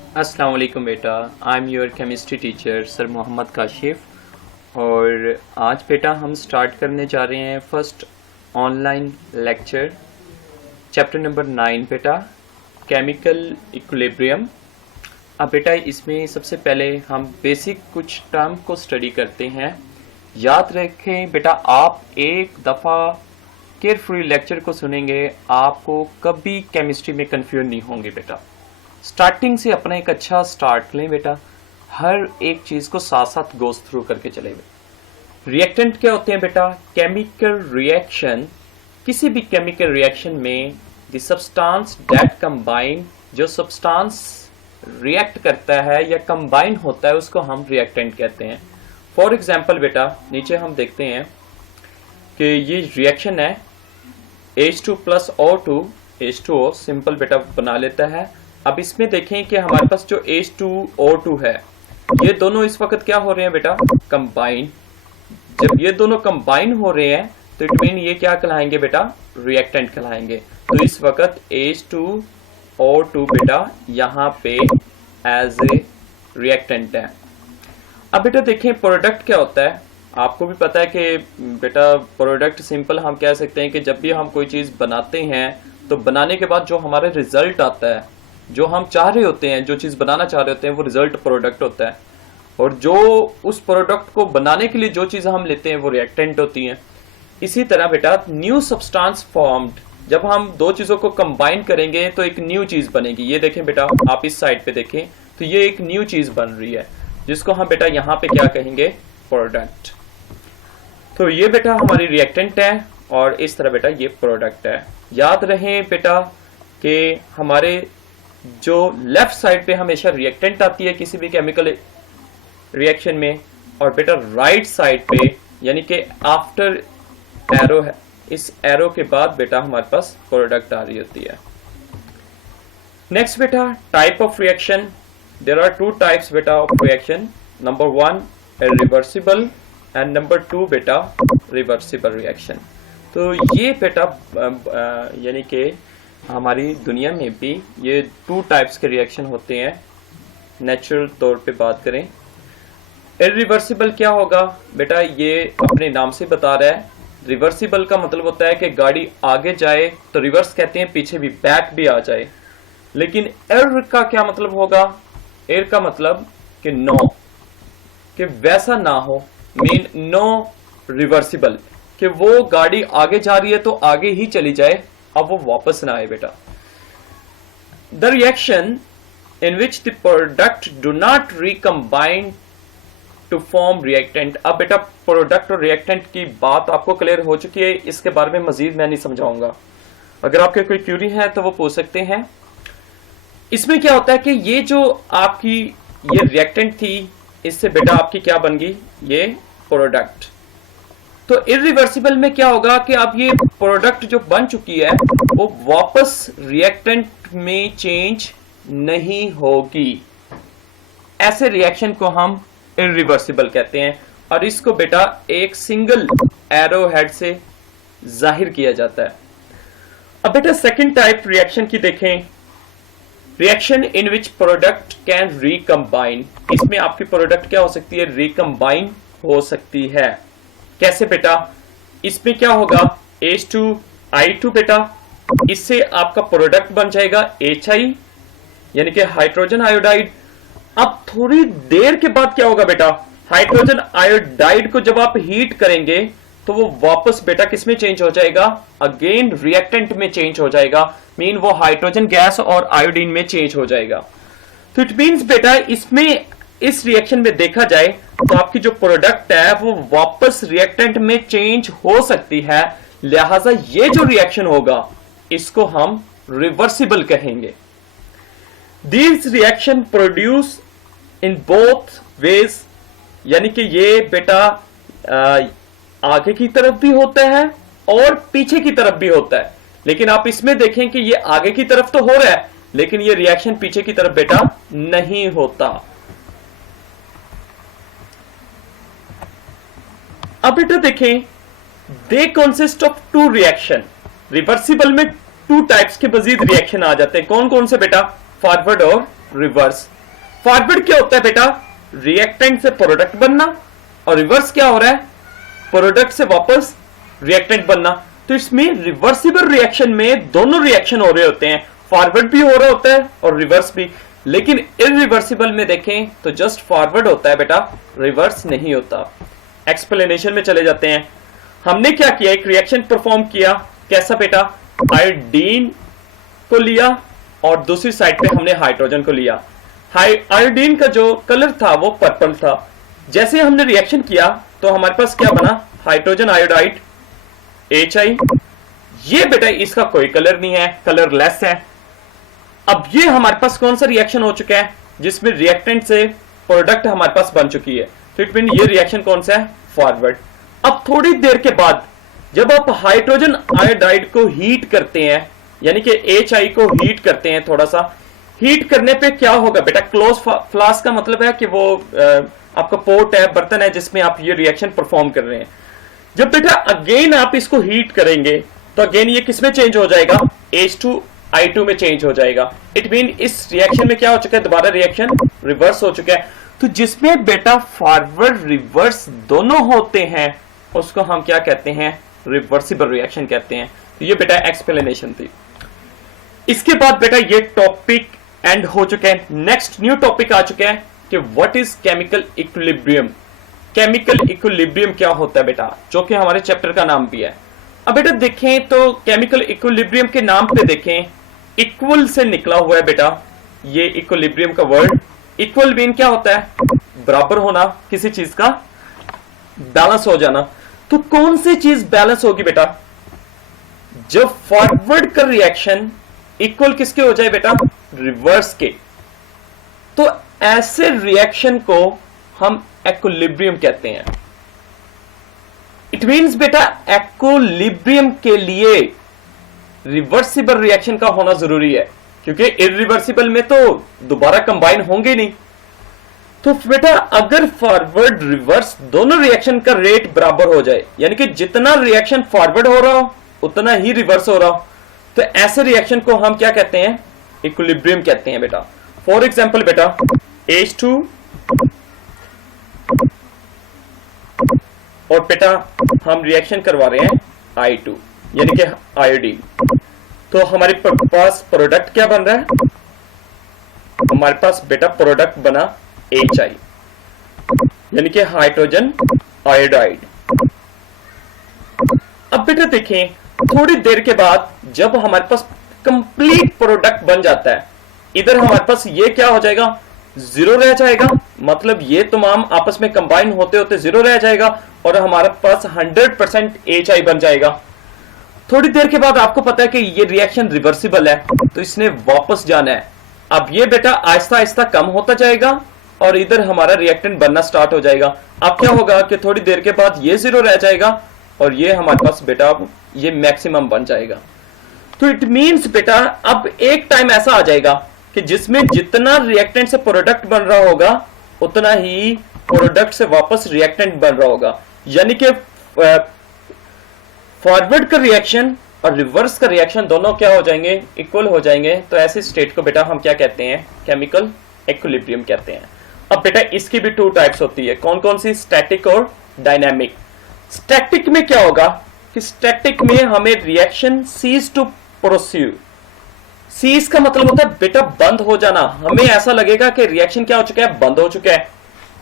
अस्सलाम वालेकुम बेटा। I am your chemistry teacher sir Mohammad Kashif. और आज बेटा हम स्टार्ट करने जा रहे हैं first online lecture, chapter number 9 बेटा, केमिकल इक्विलिब्रियम। अब बेटा इसमें सबसे पहले हम बेसिक कुछ टर्म को स्टडी करते हैं। याद रखें बेटा, आप एक दफ़ा केयरफुली लेक्चर को सुनेंगे, आपको कभी केमिस्ट्री में कंफ्यूज नहीं होंगे बेटा। स्टार्टिंग से अपना एक अच्छा स्टार्ट लें बेटा, हर एक चीज को साथ साथ गोस थ्रू करके चले। रिएक्टेंट क्या होते हैं बेटा? केमिकल रिएक्शन, किसी भी केमिकल रिएक्शन में द सब्सटेंस दैट कंबाइन, जो सब्सटेंस रिएक्ट करता है या कंबाइन होता है उसको हम रिएक्टेंट कहते हैं। फॉर एग्जाम्पल बेटा, नीचे हम देखते हैं कि ये रिएक्शन है H2 plus O2, H2O simple बेटा बना लेता है। अब इसमें देखें कि हमारे पास जो H2O2 है, ये दोनों इस वक्त क्या हो रहे हैं बेटा? कंबाइन। जब ये दोनों कंबाइन हो रहे हैं तो इट मीन ये क्या कहलाएंगे बेटा? रिएक्टेंट कहलाएंगे। तो इस वक्त H2O2 बेटा यहाँ पे एज ए रिएक्टेंट है। अब बेटा देखें प्रोडक्ट क्या होता है। आपको भी पता है कि बेटा प्रोडक्ट सिंपल हम कह सकते हैं कि जब भी हम कोई चीज बनाते हैं तो बनाने के बाद जो हमारा रिजल्ट आता है, जो हम चाह रहे होते हैं, जो चीज बनाना चाह रहे होते हैं, वो रिजल्ट प्रोडक्ट होता है। और जो उस प्रोडक्ट को बनाने के लिए जो चीज हम लेते हैं वो रिएक्टेंट होती है। इसी तरह बेटा न्यू सब्सटेंस फॉर्म्ड, जब हम दो चीजों को कंबाइन करेंगे तो एक न्यू चीज बनेगी। ये देखें बेटा, आप इस साइड पे देखें तो ये एक न्यू चीज बन रही है, जिसको हम बेटा यहाँ पे क्या कहेंगे? प्रोडक्ट। तो ये बेटा हमारी रिएक्टेंट है और इस तरह बेटा ये प्रोडक्ट है। याद रहे बेटा कि हमारे जो लेफ्ट साइड पे हमेशा रिएक्टेंट आती है किसी भी केमिकल रिएक्शन में, और बेटा राइट साइड पे यानी कि आफ्टर एरो है, इस एरो के बाद बेटा हमारे पास प्रोडक्ट आ रही होती है। नेक्स्ट बेटा, type of reaction. There are two types बेटा of reaction. Number 1 reversible and number 2 बेटा रिवर्सिबल रिएक्शन। तो ये बेटा यानी कि हमारी दुनिया में भी ये टू टाइप्स के रिएक्शन होते हैं। नेचुरल तौर पे बात करें, इरिवर्सिबल क्या होगा बेटा? ये अपने नाम से बता रहा है। रिवर्सिबल का मतलब होता है कि गाड़ी आगे जाए तो रिवर्स कहते हैं, पीछे भी बैक भी आ जाए। लेकिन एर का क्या मतलब होगा? एर का मतलब कि नो, कि वैसा ना हो, मीन नो रिवर्सिबल, कि वो गाड़ी आगे जा रही है तो आगे ही चली जाए, अब वो वापस ना आए बेटा। The reaction in which the product do not recombine to form reactant. अब बेटा प्रोडक्ट और रिएक्टेंट की बात आपको क्लियर हो चुकी है, इसके बारे में मजीद मैं नहीं समझाऊंगा। अगर आपके कोई क्यूरी है तो वो पूछ सकते हैं। इसमें क्या होता है कि ये जो आपकी ये रिएक्टेंट थी, इससे बेटा आपकी क्या बन गई? ये प्रोडक्ट। तो इरिवर्सिबल में क्या होगा कि अब ये प्रोडक्ट जो बन चुकी है वो वापस रिएक्टेंट में चेंज नहीं होगी। ऐसे रिएक्शन को हम इरिवर्सिबल कहते हैं और इसको बेटा एक सिंगल एरो हेड से जाहिर किया जाता है। अब बेटा सेकंड टाइप रिएक्शन की देखें, reaction in which product can recombine. इसमें आपकी प्रोडक्ट क्या हो सकती है? रिकम्बाइन हो सकती है। कैसे बेटा? इसमें क्या होगा? H2I2 बेटा, इससे आपका प्रोडक्ट बन जाएगा HI यानी कि हाइड्रोजन आयोडाइड। अब थोड़ी देर के बाद क्या होगा बेटा? हाइड्रोजन आयोडाइड को जब आप हीट करेंगे तो वो वापस बेटा किस में चेंज हो जाएगा? अगेन रिएक्टेंट में चेंज हो जाएगा, मीन वो हाइड्रोजन गैस और आयोडीन में चेंज हो जाएगा। तो इट मीन्स बेटा इसमें इस रिएक्शन में देखा जाए तो आपकी जो प्रोडक्ट है वो वापस रिएक्टेंट में चेंज हो सकती है। लिहाजा ये जो रिएक्शन होगा इसको हम रिवर्सिबल कहेंगे। These reaction produce in both ways, यानी कि ये बेटा आगे की तरफ भी होता है और पीछे की तरफ भी होता है। लेकिन आप इसमें देखें कि ये आगे की तरफ तो हो रहा है लेकिन ये रिएक्शन पीछे की तरफ बेटा नहीं होता। अब बेटा देखें, they consist of two reaction. Reversible में टू टाइप्स के मजीद रिएक्शन आ जाते हैं। कौन कौन से बेटा? फॉरवर्ड और रिवर्स। फॉरवर्ड क्या होता है बेटा? रिएक्टेंट से प्रोडक्ट बनना, और रिवर्स क्या हो रहा है? प्रोडक्ट से वापस रिएक्टेंट बनना। तो इसमें रिवर्सिबल रिएक्शन में दोनों रिएक्शन हो रहे होते हैं, फॉरवर्ड भी हो रहा होता है और रिवर्स भी। लेकिन इरिवर्सिबल में देखें तो जस्ट फॉरवर्ड होता है बेटा, रिवर्स नहीं होता। एक्सप्लेनेशन में चले जाते हैं। हमने क्या किया? एक रिएक्शन परफॉर्म किया। कैसा बेटा? आयोडीन को लिया और दूसरी साइड पे हमने हाइड्रोजन को लिया। आयोडीन का जो कलर था वो पर्पल था। जैसे हमने रिएक्शन किया तो हमारे पास क्या बना? Hydrogen iodide HI। ये बेटा इसका कोई कलर नहीं है, कलरलेस है। अब ये हमारे पास कौन सा रिएक्शन हो चुका है? जिसमें रिएक्टेंट से प्रोडक्ट हमारे पास बन चुकी है। तो इट मीन ये रिएक्शन कौन सा है? फॉरवर्ड। अब थोड़ी देर के बाद जब आप हाइड्रोजन आयोडाइड को हीट करते हैं, यानी कि HI को हीट करते हैं, थोड़ा सा हीट करने पे क्या होगा बेटा? क्लोज फ्लास्क का मतलब है कि वो आपका पोर्ट है, बर्तन है जिसमें आप ये रिएक्शन परफॉर्म कर रहे हैं। जब बेटा अगेन आप इसको हीट करेंगे तो अगेन ये किसमें चेंज हो जाएगा? H2I2 में चेंज हो जाएगा। इट मीन इस रिएक्शन में क्या हो चुका है? दोबारा रिएक्शन रिवर्स हो चुका है। तो जिसमें बेटा फॉरवर्ड रिवर्स दोनों होते हैं उसको हम क्या कहते हैं? रिवर्सिबल रिएक्शन कहते हैं। तो ये बेटा एक्सप्लेनेशन थी। इसके बाद बेटा ये टॉपिक एंड हो चुका है। नेक्स्ट न्यू टॉपिक आ चुका है कि what is chemical equilibrium. Chemical equilibrium क्या होता है बेटा? जो कि हमारे चैप्टर का नाम भी है। अब बेटा देखें तो केमिकल इक्विलिब्रियम के नाम पे देखें, इक्वल से निकला हुआ है बेटा ये इक्विलिब्रियम का वर्ड। इक्वल मीन क्या होता है? बराबर होना, किसी चीज का बैलेंस हो जाना। तो कौन सी चीज बैलेंस होगी बेटा? जब फॉरवर्ड का रिएक्शन इक्वल किसके हो जाए बेटा? रिवर्स के। तो ऐसे रिएक्शन को हम इक्विलिब्रियम कहते हैं। इट मींस बेटा इक्विलिब्रियम के लिए रिवर्सिबल रिएक्शन का होना जरूरी है, क्योंकि इरिवर्सिबल में तो दोबारा कंबाइन होंगे नहीं। तो बेटा अगर फॉरवर्ड रिवर्स दोनों रिएक्शन का रेट बराबर हो जाए, यानी कि जितना रिएक्शन फॉरवर्ड हो रहा हो उतना ही रिवर्स हो रहा हो, तो ऐसे रिएक्शन को हम क्या कहते हैं? इक्विलिब्रियम कहते हैं बेटा। फॉर एग्जांपल बेटा H2 और बेटा हम रिएक्शन करवा रहे हैं I2 यानी कि आयोडीन। तो हमारे पास प्रोडक्ट क्या बन रहा है? हमारे पास बेटा प्रोडक्ट बना HI यानी कि हाइड्रोजन आयोडाइड। अब बेटा देखें थोड़ी देर के बाद जब हमारे पास कंप्लीट प्रोडक्ट बन जाता है, इधर हमारे पास ये क्या हो जाएगा? जीरो रह जाएगा। मतलब ये तमाम आपस में कंबाइन होते होते जीरो रह जाएगा और हमारे पास 100% HI बन जाएगा। थोड़ी देर के बाद आपको पता है कि ये रिएक्शन रिवर्सिबल है, तो इसने वापस जाना है। अब ये बेटा आहिस्ता आहिस्ता कम होता जाएगा और इधर हमारा रिएक्टेंट बनना स्टार्ट हो जाएगा। अब क्या होगा कि थोड़ी देर के बाद ये जीरो रह जाएगा और ये हमारे पास बेटा अब ये मैक्सिमम बन जाएगा। तो इट मींस बेटा अब एक टाइम ऐसा आ जाएगा कि जिसमें जितना रिएक्टेंट से प्रोडक्ट बन रहा होगा उतना ही प्रोडक्ट से वापस रिएक्टेंट बन रहा होगा। यानी कि फॉरवर्ड का रिएक्शन और रिवर्स का रिएक्शन दोनों क्या हो जाएंगे? इक्वल हो जाएंगे। तो ऐसे स्टेट को बेटा हम क्या कहते हैं? केमिकल इक्विलिब्रियम कहते हैं। अब बेटा इसकी भी टू टाइप्स होती है। कौन कौन सी? स्टैटिक और डायनामिक। स्टैटिक में क्या होगा कि स्टैटिक में हमें reaction cease to proceed. Cease का मतलब होता है बेटा बंद हो जाना। हमें ऐसा लगेगा कि रिएक्शन क्या हो चुका है? बंद हो चुका है।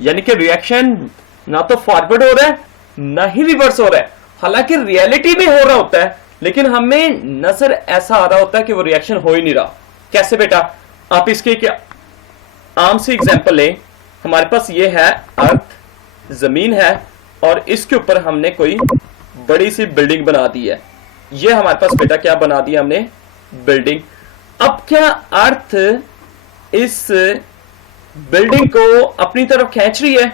यानी कि रिएक्शन ना तो फॉरवर्ड हो रहा है ना ही रिवर्स हो रहा है। हालांकि रियलिटी में हो रहा होता है, लेकिन हमें नजर ऐसा आ रहा होता है कि वो रिएक्शन हो ही नहीं रहा। कैसे बेटा? आप इसके क्या आम सी एग्जांपल लें। हमारे पास ये है अर्थ, जमीन है और इसके ऊपर हमने कोई बड़ी सी बिल्डिंग बना दी है। ये हमारे पास बेटा क्या बना दिया हमने? बिल्डिंग। अब क्या अर्थ इस बिल्डिंग को अपनी तरफ खींच रही है?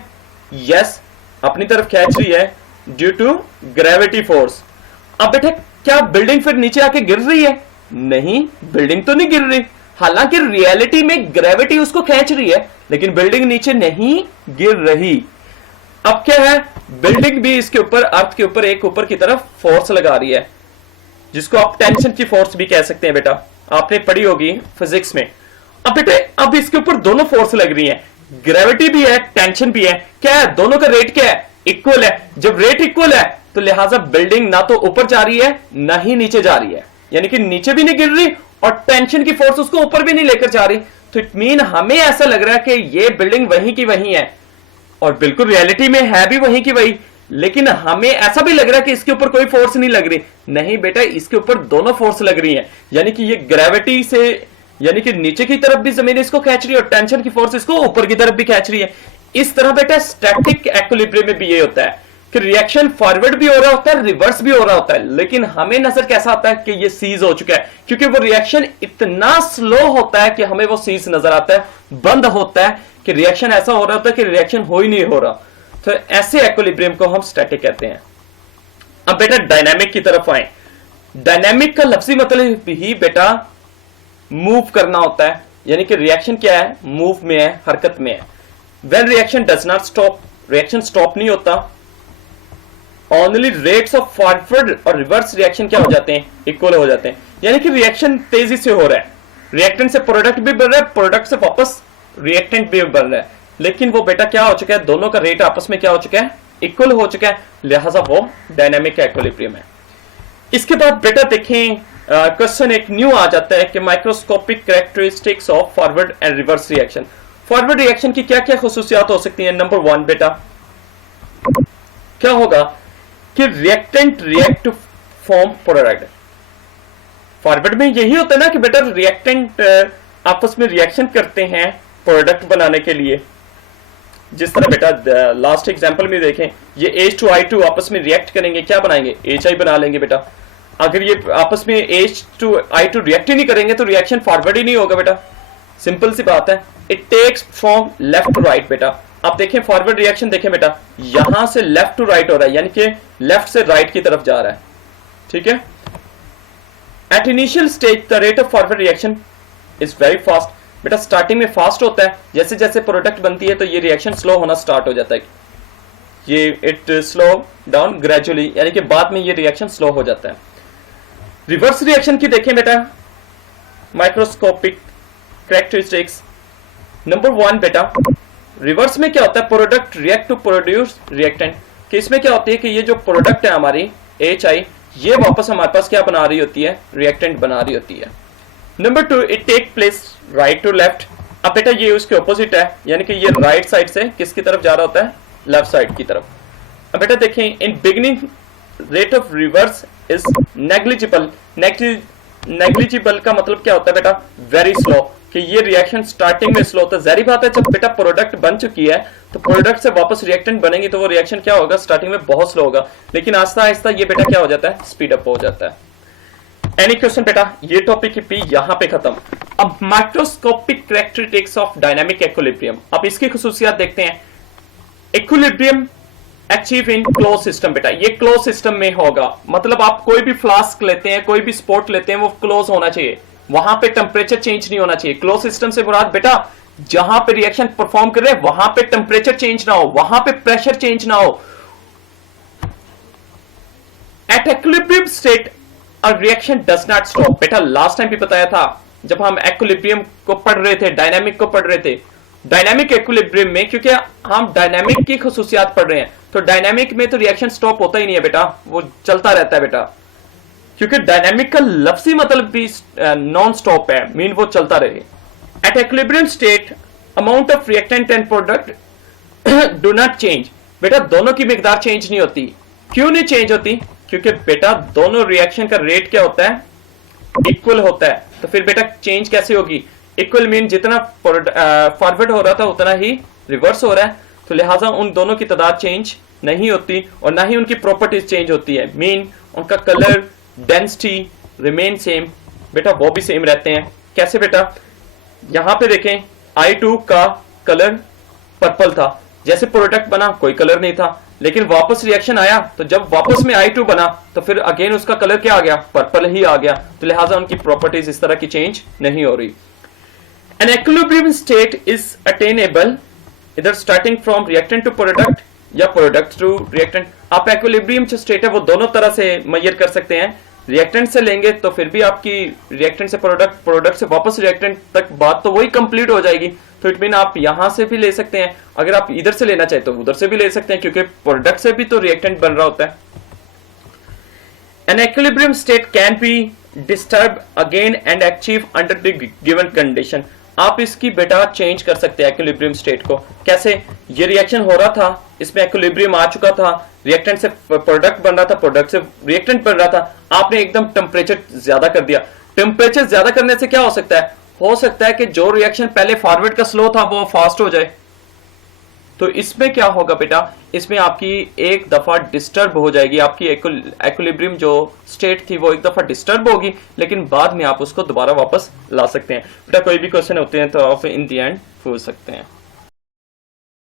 यस, अपनी तरफ खींच रही है ड्यू टू ग्रेविटी फोर्स। अब बेटा क्या बिल्डिंग फिर नीचे आके गिर रही है? नहीं, बिल्डिंग तो नहीं गिर रही। हालांकि रियलिटी में ग्रेविटी उसको खींच रही है, लेकिन बिल्डिंग नीचे नहीं गिर रही। अब क्या है? बिल्डिंग भी इसके ऊपर, अर्थ के ऊपर एक ऊपर की तरफ फोर्स लगा रही है, जिसको आप टेंशन की फोर्स भी कह सकते हैं बेटा। आपने पढ़ी होगी फिजिक्स में। अब बेटे अब इसके ऊपर दोनों फोर्स लग रही है, ग्रेविटी भी है, टेंशन भी है। क्या है, दोनों का रेट क्या है, इक्वल है। जब रेट इक्वल है तो लिहाजा बिल्डिंग ना तो ऊपर जा रही है ना ही नीचे जा रही है, यानी कि नीचे भी नहीं गिर रही और टेंशन की फोर्स उसको ऊपर भी नहीं लेकर जा रही। तो इट मीन हमें ऐसा लग रहा है कि ये बिल्डिंग वहीं की वहीं है, और बिल्कुल रियलिटी में है भी वहीं की वहीं, लेकिन हमें ऐसा भी लग रहा है कि इसके ऊपर कोई फोर्स नहीं लग रही। नहीं बेटा, इसके ऊपर दोनों फोर्स लग रही है, यानी कि ये ग्रेविटी से, यानी कि नीचे की तरफ भी जमीन इसको खींच रही है और टेंशन की फोर्स इसको ऊपर की तरफ भी खींच रही है। इस तरह बेटा स्टैटिक इक्विलिब्रियम में भी ये होता है कि रिएक्शन फॉरवर्ड भी हो रहा होता है, रिवर्स भी हो रहा होता है, लेकिन हमें नजर कैसा आता है कि ये सीज हो चुका है, क्योंकि वो रिएक्शन इतना स्लो होता है कि हमें वो सीज नजर आता है, बंद होता है कि रिएक्शन ऐसा हो रहा होता है कि रिएक्शन हो ही नहीं हो रहा। तो ऐसे इक्विलिब्रियम को हम स्टैटिक कहते हैं। अब बेटा डायनामिक की तरफ आए। डायनामिक का लफ्जी मतलब ही बेटा मूव करना होता है, यानी कि रिएक्शन क्या है, मूव में है, हरकत में है। When reaction does not stop, reaction stop नहीं होता, ओनली रेट्स ऑफ फॉरवर्ड और रिवर्स रिएक्शन क्या हो जाते हैं, इक्वल हो जाते हैं, यानी कि रिएक्शन तेजी से हो रहा है, रिएक्टेंट से प्रोडक्ट भी बढ़ रहा है, प्रोडक्ट से वापस रिएक्टेंट भी बढ़ रहा है, लेकिन वो बेटा क्या हो चुका है, दोनों का रेट आपस में क्या हो चुका है, इक्वल हो चुका है, लिहाजा वो डायनामिक इक्विलिब्रियम है। इसके बाद बेटा देखें क्वेश्चन एक न्यू आ जाता है कि microscopic characteristics of forward and reverse reaction. Forward reaction की क्या क्या खुसूसियात हो सकती हैं। नंबर 1 बेटा क्या होगा कि reactant react to form product. Forward में यही होता है ना कि बेटा रिएक्टेंट आपस में रिएक्शन करते हैं प्रोडक्ट बनाने के लिए। जिस तरह बेटा लास्ट एग्जांपल में देखें, ये H2I2 आपस में रिएक्ट करेंगे, क्या बनाएंगे, HI बना लेंगे बेटा। अगर ये आपस में H2I2 रिएक्ट ही नहीं करेंगे तो रिएक्शन फॉरवर्ड ही नहीं होगा बेटा, सिंपल सी बात है। It takes from left to right बेटा। आप देखें फॉरवर्ड रिएक्शन देखें बेटा, यहां से लेफ्ट टू राइट हो रहा है, यानी कि लेफ्ट से राइट की तरफ जा रहा है, ठीक है। At initial stage the rate of forward reaction is very fast बेटा। स्टार्टिंग में फास्ट होता है, जैसे जैसे प्रोडक्ट बनती है तो ये रिएक्शन स्लो होना स्टार्ट हो जाता है, ये इट स्लो डाउन ग्रेजुअली, यानी कि बाद में ये रिएक्शन स्लो हो जाता है। रिवर्स रिएक्शन की देखें बेटा, माइक्रोस्कोपिक कैरेक्टरिस्टिक्स। नंबर 1 बेटा, रिवर्स में क्या होता है, product react to produce reactant. कि इसमें क्या होती है कि ये जो प्रोडक्ट है हमारी HI, ये वापस हमारे पास क्या बना रही होती है, रिएक्टेंट बना रही होती है। Number 2, it take place right to left. अब बेटा ये उसके ऑपोजिट है, यानी कि ये राइट साइड से किसकी तरफ जा रहा होता है, लेफ्ट साइड की तरफ। अब बेटा देखें, in beginning rate of reverse is negligible. Negligible का मतलब क्या होता है बेटा, वेरी स्लो, कि ये रिएक्शन स्टार्टिंग में स्लो होता है। जाहिर बात है जब बेटा प्रोडक्ट बन चुकी है तो प्रोडक्ट से वापस रिएक्टेंट बनेंगे तो वो रिएक्शन क्या होगा, स्टार्टिंग में बहुत स्लो होगा, लेकिन आहिस्ता आहिस्ता ये बेटा क्या हो जाता है, स्पीड अप हो जाता है। एनी क्वेश्चन बेटा, ये टॉपिक भी यहां पे खत्म। अब microscopic characteristics of dynamic equilibrium, अब इसकी खुसूसियात देखते हैं। Equilibrium achieve in close system बेटा, ये क्लोज सिस्टम में होगा, मतलब आप कोई भी फ्लास्क लेते हैं, कोई भी स्पोर्ट लेते हैं, वो क्लोज होना चाहिए, वहां पे टेम्परेचर चेंज नहीं होना चाहिए। क्लोज सिस्टम से मुराद बेटा जहां पे रिएक्शन परफॉर्म कर रहे हैं वहां पे टेम्परेचर चेंज ना हो, वहां पे प्रेशर चेंज ना हो। At equilibrium state a reaction does not stop बेटा। लास्ट टाइम भी बताया था जब हम इक्विलिब्रियम को पढ़ रहे थे, डायनामिक को पढ़ रहे थे, डायनामिक इक्विलिब्रियम में, क्योंकि हम डायनामिक की खुसूसियात पढ़ रहे हैं, तो डायनामिक में तो रिएक्शन स्टॉप होता ही नहीं है बेटा, वो चलता रहता है बेटा, क्योंकि डायनामिक का लफ्जी मतलब भी नॉन स्टॉप है, मीन वो चलता रहे। At equilibrium state amount of reactant and product do not change बेटा, दोनों की मिकदार चेंज नहीं होती। क्यों नहीं चेंज होती, क्योंकि बेटा दोनों रिएक्शन का रेट क्या होता है, इक्वल होता है। तो फिर बेटा चेंज कैसे होगी, इक्वल मीन जितना फॉरवर्ड हो रहा था उतना ही रिवर्स हो रहा है, तो लिहाजा उन दोनों की तादाद चेंज नहीं होती और ना ही उनकी प्रॉपर्टीज चेंज होती है, मीन उनका कलर, डेंसिटी रिमेन सेम बेटा, वो भी सेम रहते हैं। कैसे बेटा, यहां पे देखें I2 का कलर पर्पल था, जैसे प्रोडक्ट बना कोई कलर नहीं था, लेकिन वापस रिएक्शन आया तो जब वापस में I2 बना तो फिर अगेन उसका कलर क्या आ गया, पर्पल ही आ गया, तो लिहाजा उनकी प्रॉपर्टीज इस तरह की चेंज नहीं हो रही। An equilibrium state is attainable इधर starting from reactant to product या प्रोडक्ट टू रिएक्टेंट। आप इक्विलिब्रियम जो स्टेट है वो दोनों तरह से मेजर कर सकते हैं, रिएक्टेंट से लेंगे तो फिर भी आपकी रिएक्टेंट से प्रोडक्ट, प्रोडक्ट से वापस रिएक्टेंट तक बात तो वही कंप्लीट हो जाएगी। तो इट मीन आप यहां से भी ले सकते हैं, अगर आप इधर से लेना चाहे तो उधर से भी ले सकते हैं, क्योंकि प्रोडक्ट से भी तो रिएक्टेंट बन रहा होता है। N equilibrium state can be disturb again and achieve under the given condition. आप इसकी बेटा चेंज कर सकते हैं इक्विलिब्रियम स्टेट को। कैसे? ये रिएक्शन हो रहा था, इसमें इक्विलिब्रियम आ चुका था, रिएक्टेंट से प्रोडक्ट बन रहा था, प्रोडक्ट से रिएक्टेंट बन रहा था, आपने एकदम टेम्परेचर ज्यादा कर दिया। टेम्परेचर ज्यादा करने से क्या हो सकता है? हो सकता है कि जो रिएक्शन पहले फॉरवर्ड का स्लो था वो फास्ट हो जाए। तो इसमें क्या होगा बेटा, इसमें आपकी एक दफा डिस्टर्ब हो जाएगी, आपकी इक्विलिब्रियम जो स्टेट थी वो एक दफा डिस्टर्ब होगी, लेकिन बाद में आप उसको दोबारा वापस ला सकते हैं। बेटा कोई भी क्वेश्चन होते हैं तो आप इन दी एंड पूछ सकते हैं।